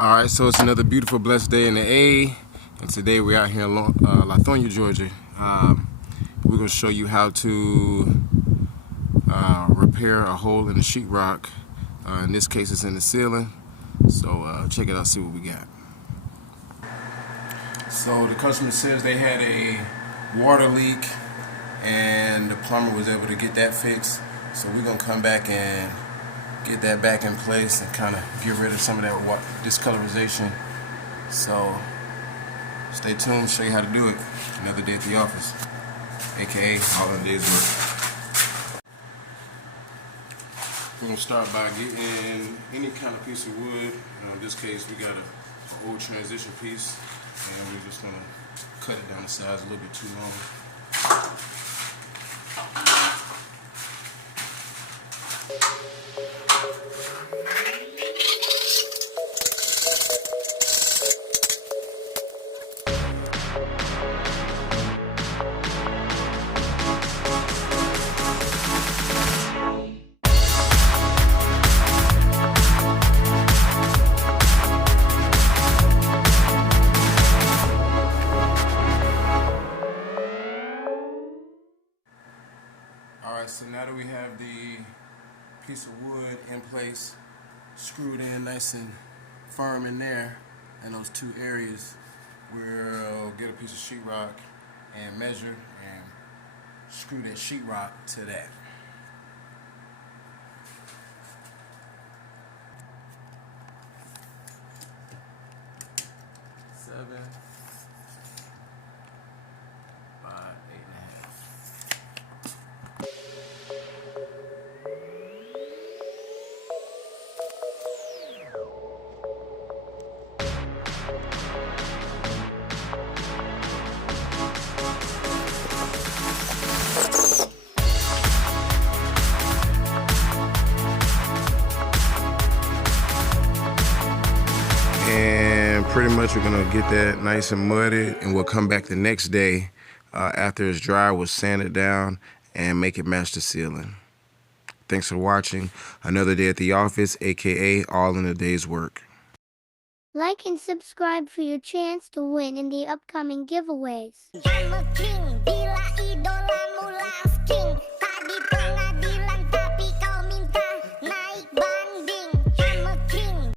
Alright, so it's another beautiful, blessed day in the A, and today we're out here in Lithonia, Georgia. We're going to show you how to repair a hole in the sheetrock. In this case, it's in the ceiling. So check it out, see what we got. So the customer says they had a water leak, and the plumber was able to get that fixed. So we're going to come back and get that back in place and kind of get rid of some of that discolorization. So stay tuned, show you how to do it. Another day at the office, aka all in a day's work. We're gonna start by getting any kind of piece of wood. In this case, we got an old transition piece, and we're just gonna cut it down the sides a little bit too long. Alright, so now that we have the piece of wood in place, screwed in nice and firm in there, in those two areas, we'll get a piece of sheetrock and measure and screw that sheetrock to that. Seven by 8.5. And pretty much we're gonna get that nice and muddy, and we'll come back the next day after it's dry. We'll sand it down and make it match the ceiling. Thanks for watching another day at the office, aka all in a day's work. Like and subscribe for your chance to win in the upcoming giveaways.